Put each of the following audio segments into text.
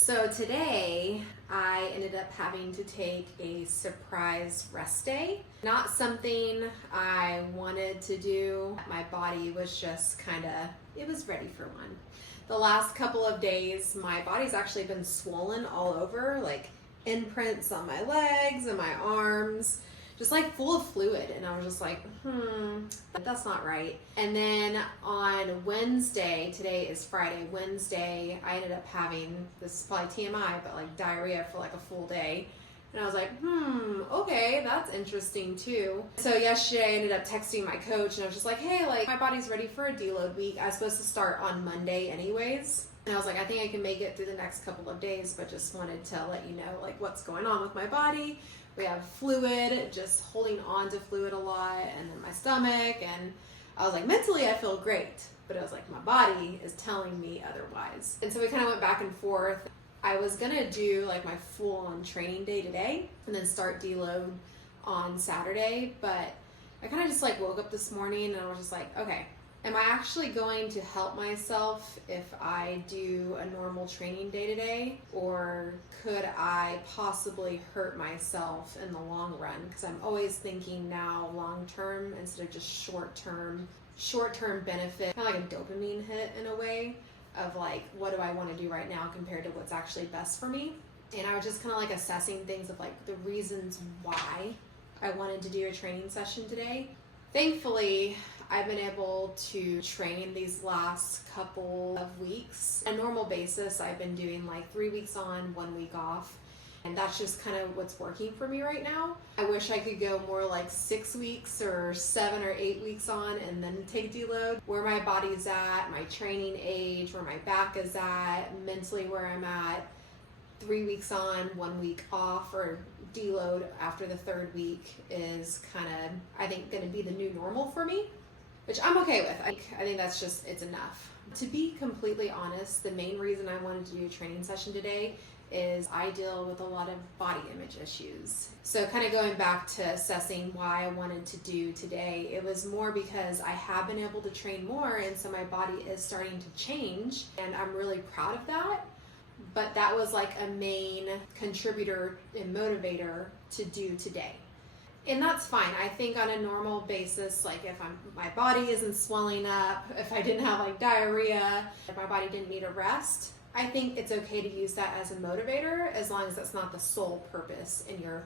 So today I ended up having to take a surprise rest day. Not something I wanted to do. My body was just it was ready for one. The last couple of days, my body's actually been swollen all over, like imprints on my legs and my arms, just like full of fluid. And I was just like, that's not right. And then on Wednesday, today is Friday, Wednesday, I ended up having, this is probably TMI, but like diarrhea for like a full day. And I was like, okay, that's interesting too. So yesterday I ended up texting my coach and I was just like, hey, like my body's ready for a deload week. I was supposed to start on Monday anyways. And I was like, I think I can make it through the next couple of days, but just wanted to let you know like what's going on with my body. We have fluid, just holding on to fluid a lot, and then my stomach, and I was like, mentally I feel great, but I was like, my body is telling me otherwise. And so we kind of went back and forth. I was gonna do like my full-on training day today and then start deload on Saturday, but I kind of just like woke up this morning and I was just like, okay, am I actually going to help myself if I do a normal training day today, or could I possibly hurt myself in the long run? Because I'm always thinking now long term instead of just short term benefit, kind of like a dopamine hit in a way of like, what do I want to do right now compared to what's actually best for me? And I was just kind of like assessing things of like the reasons why I wanted to do a training session today. Thankfully, I've been able to train these last couple of weeks. On a normal basis, I've been doing like 3 weeks on, 1 week off. And that's just kind of what's working for me right now. I wish I could go more like 6 weeks or 7 or 8 weeks on and then take deload. Where my body's at, my training age, where my back is at, mentally where I'm at. 3 weeks on, 1 week off, or deload after the third week is kind of, I think, going to be the new normal for me, which I'm okay with. I think that's just, it's enough. To be completely honest, the main reason I wanted to do a training session today is I deal with a lot of body image issues. So kind of going back to assessing why I wanted to do today, it was more because I have been able to train more, and so my body is starting to change, and I'm really proud of that. But that was like a main contributor and motivator to do today. And that's fine. I think on a normal basis, like if my body isn't swelling up, if I didn't have like diarrhea, if my body didn't need a rest, I think it's okay to use that as a motivator as long as that's not the sole purpose and your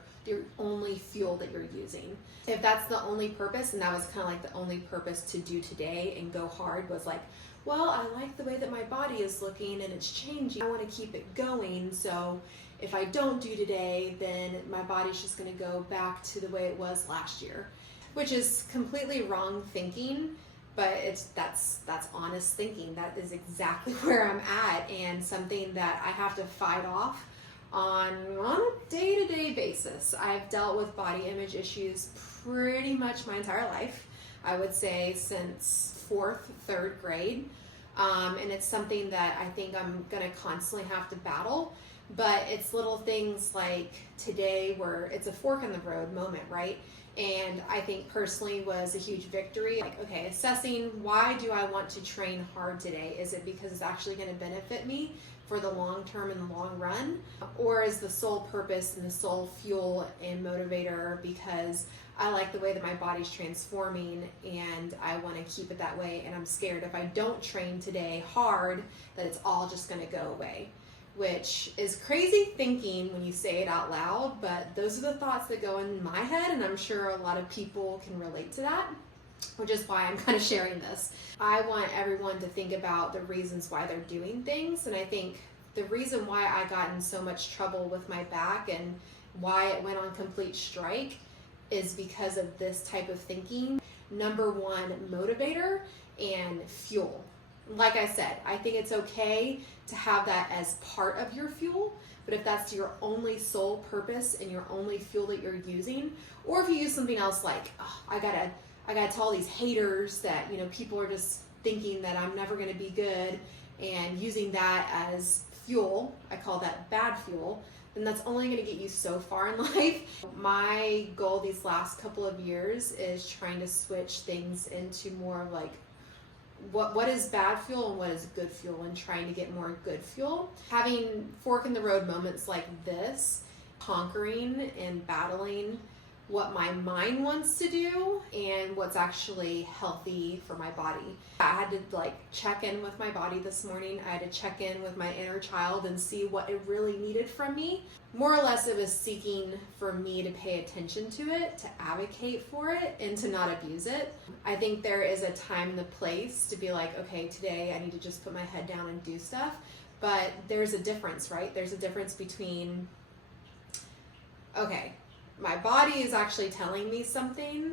only fuel that you're using. If that's the only purpose, and that was kind of like the only purpose to do today and go hard, was like, well, I like the way that my body is looking and it's changing. I want to keep it going. So if I don't do today, then my body's just going to go back to the way it was last year, which is completely wrong thinking, but that's honest thinking. That is exactly where I'm at, and something that I have to fight off on a day-to-day basis. I've dealt with body image issues pretty much my entire life. I would say since 4th, 3rd grade. And it's something that I think I'm gonna constantly have to battle, but it's little things like today where it's a fork in the road moment, right? And I think personally was a huge victory. Like, okay, assessing why do I want to train hard today? Is it because it's actually gonna benefit me for the long term and the long run? Or is the sole purpose and the sole fuel and motivator because I like the way that my body's transforming and I want to keep it that way, and I'm scared if I don't train today hard that it's all just going to go away, which is crazy thinking when you say it out loud, but those are the thoughts that go in my head, and I'm sure a lot of people can relate to that, which is why I'm kind of sharing this. I want everyone to think about the reasons why they're doing things, and I think the reason why I got in so much trouble with my back and why it went on complete strike is because of this type of thinking. Number one, motivator and fuel. Like I said, I think it's okay to have that as part of your fuel, but if that's your only sole purpose and your only fuel that you're using, or if you use something else like, oh, I gotta tell these haters that, people are just thinking that I'm never gonna be good, and using that as fuel, I call that bad fuel, then that's only going to get you so far in life. My goal these last couple of years is trying to switch things into more of like what is bad fuel and what is good fuel, and trying to get more good fuel. Having fork in the road moments like this, conquering and battling what my mind wants to do and what's actually healthy for my body. I had to like check in with my body this morning. I had to check in with my inner child and see what it really needed from me. More or less, it was seeking for me to pay attention to it, to advocate for it, and to not abuse it. I think there is a time and a place to be like, okay, today I need to just put my head down and do stuff. But there's a difference, right? There's a difference between, okay, my body is actually telling me something,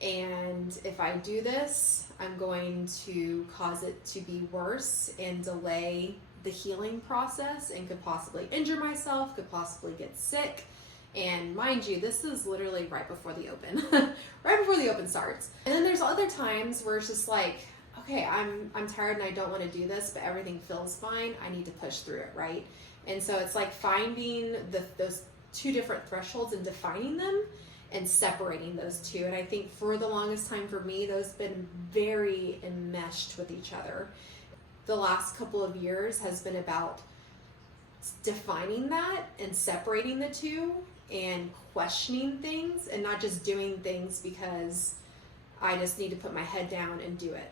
and if I do this, I'm going to cause it to be worse and delay the healing process, and could possibly injure myself, could possibly get sick. And mind you, this is literally right before the open, right before the open starts. And then there's other times where it's just like, okay, I'm tired and I don't want to do this, but everything feels fine. I need to push through it, right? And so it's like finding those two different thresholds and defining them and separating those two. And I think for the longest time for me, those have been very enmeshed with each other. The last couple of years has been about defining that and separating the two and questioning things, and not just doing things because I just need to put my head down and do it.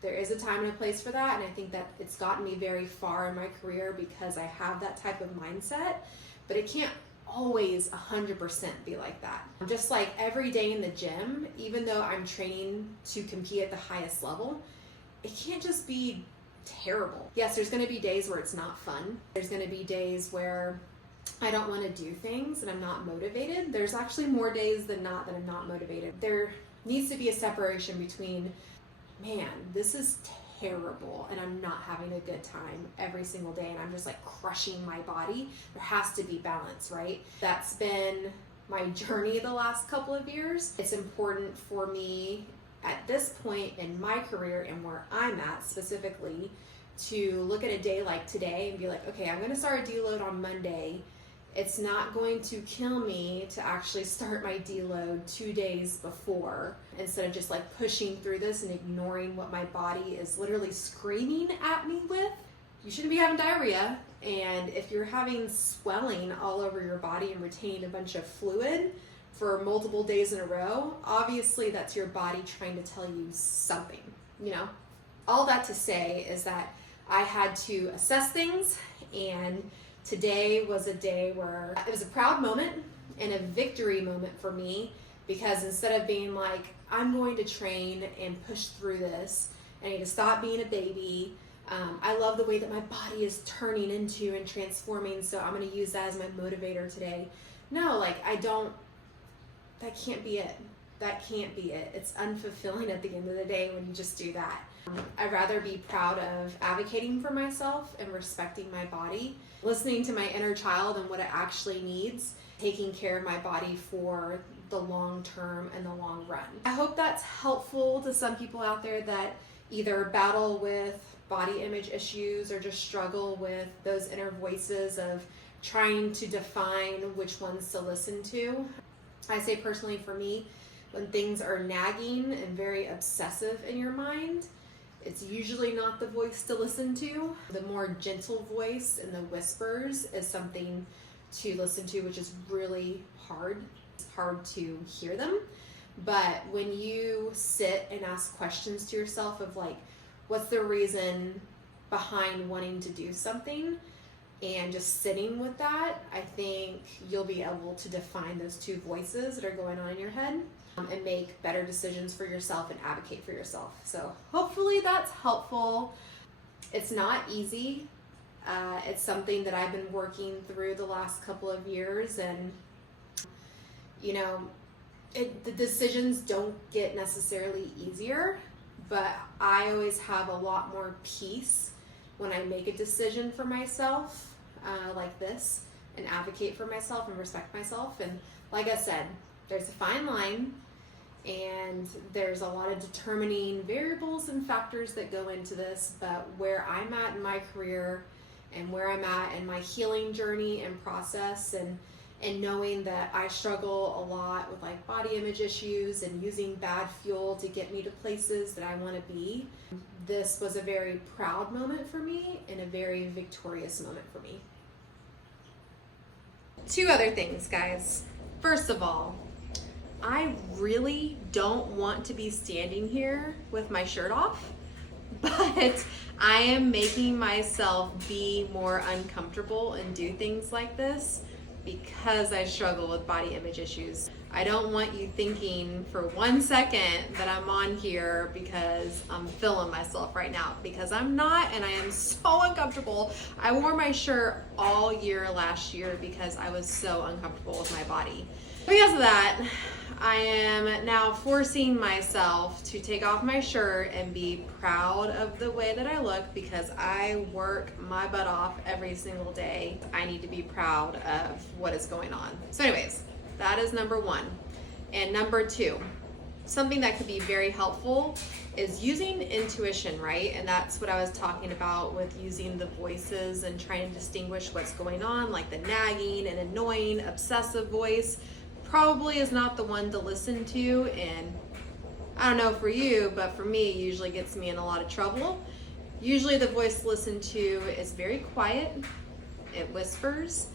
There is a time and a place for that, and I think that it's gotten me very far in my career because I have that type of mindset, but it can't always 100% be like that. Just like every day in the gym, even though I'm training to compete at the highest level, it can't just be terrible. Yes, there's going to be days where it's not fun. There's going to be days where I don't want to do things and I'm not motivated. There's actually more days than not that I'm not motivated. There needs to be a separation between, man, this is terrible and I'm not having a good time every single day and I'm just like crushing my body. There has to be balance, right? That's been my journey the last couple of years. It's important for me at this point in my career and where I'm at specifically to look at a day like today and be like, okay, I'm going to start a deload on Monday. It's not going to kill me to actually start my deload 2 days before, instead of just like pushing through this and ignoring what my body is literally screaming at me with. You shouldn't be having diarrhea. And if you're having swelling all over your body and retaining a bunch of fluid for multiple days in a row, obviously that's your body trying to tell you something, you know? All that to say is that I had to assess things, and today was a day where it was a proud moment and a victory moment for me, because instead of being like, I'm going to train and push through this, I need to stop being a baby, I love the way that my body is turning into and transforming, so I'm going to use that as my motivator today. No, like that can't be it. That can't be it. It's unfulfilling at the end of the day when you just do that. I'd rather be proud of advocating for myself and respecting my body, listening to my inner child and what it actually needs, taking care of my body for the long term and the long run. I hope that's helpful to some people out there that either battle with body image issues or just struggle with those inner voices of trying to define which ones to listen to. I say personally for me, when things are nagging and very obsessive in your mind, it's usually not the voice to listen to. The more gentle voice and the whispers is something to listen to, which is really hard. It's hard to hear them. But when you sit and ask questions to yourself of like, what's the reason behind wanting to do something? And just sitting with that, I think you'll be able to define those two voices that are going on in your head and make better decisions for yourself and advocate for yourself. So hopefully that's helpful. It's not easy. It's something that I've been working through the last couple of years, and you know, the decisions don't get necessarily easier, but I always have a lot more peace when I make a decision for myself like this and advocate for myself and respect myself. And like I said, there's a fine line and there's a lot of determining variables and factors that go into this, but where I'm at in my career and where I'm at in my healing journey and process and and knowing that I struggle a lot with like body image issues and using bad fuel to get me to places that I want to be, this was a very proud moment for me and a very victorious moment for me. 2 other things, guys. First of all, I really don't want to be standing here with my shirt off, but I am making myself be more uncomfortable and do things like this because I struggle with body image issues. I don't want you thinking for 1 second that I'm on here because I'm feeling myself right now, because I'm not, and I am so uncomfortable. I wore my shirt all year last year because I was so uncomfortable with my body. Because of that, I am now forcing myself to take off my shirt and be proud of the way that I look, because I work my butt off every single day. I need to be proud of what is going on. So anyways, that is number 1. And number 2, something that could be very helpful is using intuition, right? And that's what I was talking about with using the voices and trying to distinguish what's going on, like the nagging and annoying, obsessive voice. Probably is not the one to listen to, and I don't know for you, but for me, it usually gets me in a lot of trouble. Usually the voice to listen to is very quiet, it whispers,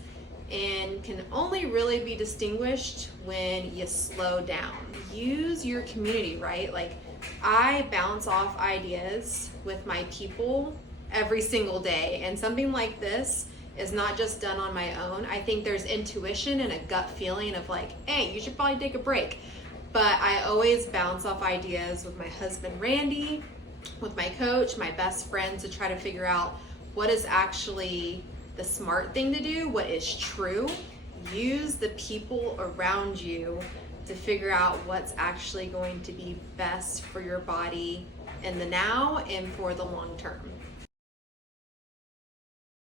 and can only really be distinguished when you slow down. Use your community, right? Like, I bounce off ideas with my people every single day, and something like this is not just done on my own. I think there's intuition and a gut feeling of like, hey, you should probably take a break. But I always bounce off ideas with my husband, Randy, with my coach, my best friends, to try to figure out what is actually the smart thing to do, what is true. Use the people around you to figure out what's actually going to be best for your body in the now and for the long term.